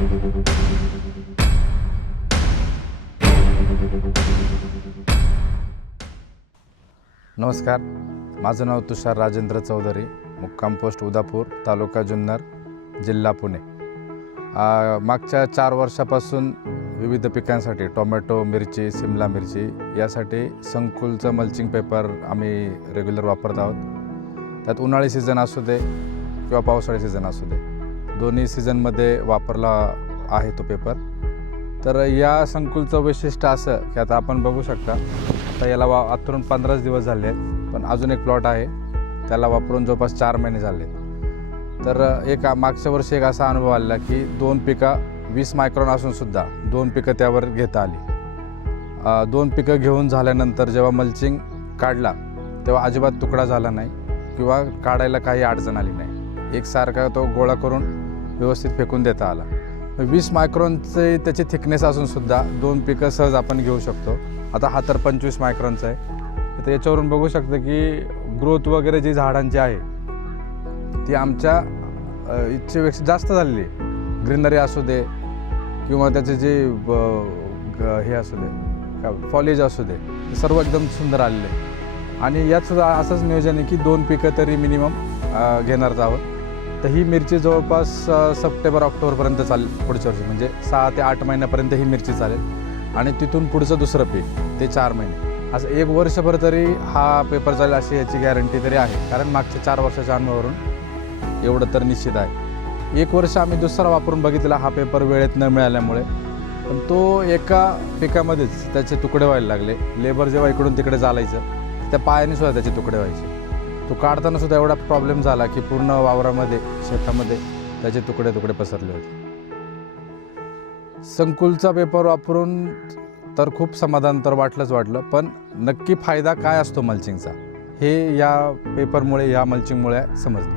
नमस्कार, माझं नाव तुषार राजेंद्र चौधरी, मुक्काम पोस्ट उदापूर, तालुका जुन्नर, जिल्हा पुणे। मागच्या 4 वर्षापासून विविध पिकांसाठी टोमॅटो, मिरची, सिमला मिरची यासाठी संकुलचं मल्चिंग पेपर आम्ही रेग्युलर वापरत आहोत। त्यात उन्हाळी सीझन असू दे किंवा पावसाळी सीझन असू दे, दोन्ही सीझनमध्ये वापरला आहे तो पेपर। तर या संकुलचं वैशिष्ट्य असं की आता आपण बघू शकता, आता याला आतून 15 दिवस झाले आहेत, पण अजून एक प्लॉट आहे त्याला वापरून जवळपास 4 महिने झाले। तर मागच्या वर्षी एक असा अनुभव आला की 2 पिकं 20 मायक्रॉन असूनसुद्धा 2 पिकं त्यावर घेता आली। 2 पिकं घेऊन झाल्यानंतर जेव्हा मल्चिंग काढला तेव्हा अजिबात तुकडा झाला नाही किंवा काढायला काही अडचण आली नाही। एकसारखा तो गोळा करून व्यवस्थित फेकून देता आला। 20 मायक्रॉनचे त्याची थिकनेस असूनसुद्धा 2 पिकं सहज आपण घेऊ शकतो। आता हा तर 25 मायक्रॉनचा आहे। तर याच्यावरून बघू शकतो की ग्रोथ वगैरे जी झाडांची आहे ती आमच्या इच्छेपेक्षा जास्त झालेली आहे। ग्रीनरी असू दे किंवा त्याचे जे हे असू दे काय फॉलेज असू दे, सर्व एकदम सुंदर आलेले आहे। आणि यातसुद्धा असंच नियोजन आहे की 2 पिकं तरी मिनिमम घेणारच आहोत। तर ही मिरची जवळपास सप्टेंबर ऑक्टोबरपर्यंत चालेल, पुढच्या वर्षी म्हणजे 6 ते 8 महिन्यापर्यंत ही मिरची चालेल। आणि तिथून पुढचं दुसरं पीक ते 4 महिने, असं 1 वर्षभर तरी हा पेपर चालेल अशी याची गॅरंटी तरी आहे। कारण मागच्या 4 वर्षाच्या अनुभवावरून एवढं तर निश्चित आहे। 1 वर्ष आम्ही दुसरा वापरून बघितला हा पेपर वेळेत न मिळाल्यामुळे, पण तो एका पिकामध्येच त्याचे तुकडे व्हायला लागले। लेबर जेव्हा इकडून तिकडे चालायचं त्या पायाने सुद्धा त्याचे तुकडे व्हायचे। तो काढताना सुद्धा एवढा प्रॉब्लेम झाला की पूर्ण वावरामध्ये शेतामध्ये त्याचे तुकडे तुकडे पसरले होते। संकुलचा पेपर वापरून तर खूप समाधान तर वाटलं, पण नक्की फायदा काय असतो मल्चिंगचा हे या पेपरमुळे, या मल्चिंगमुळे समजलं।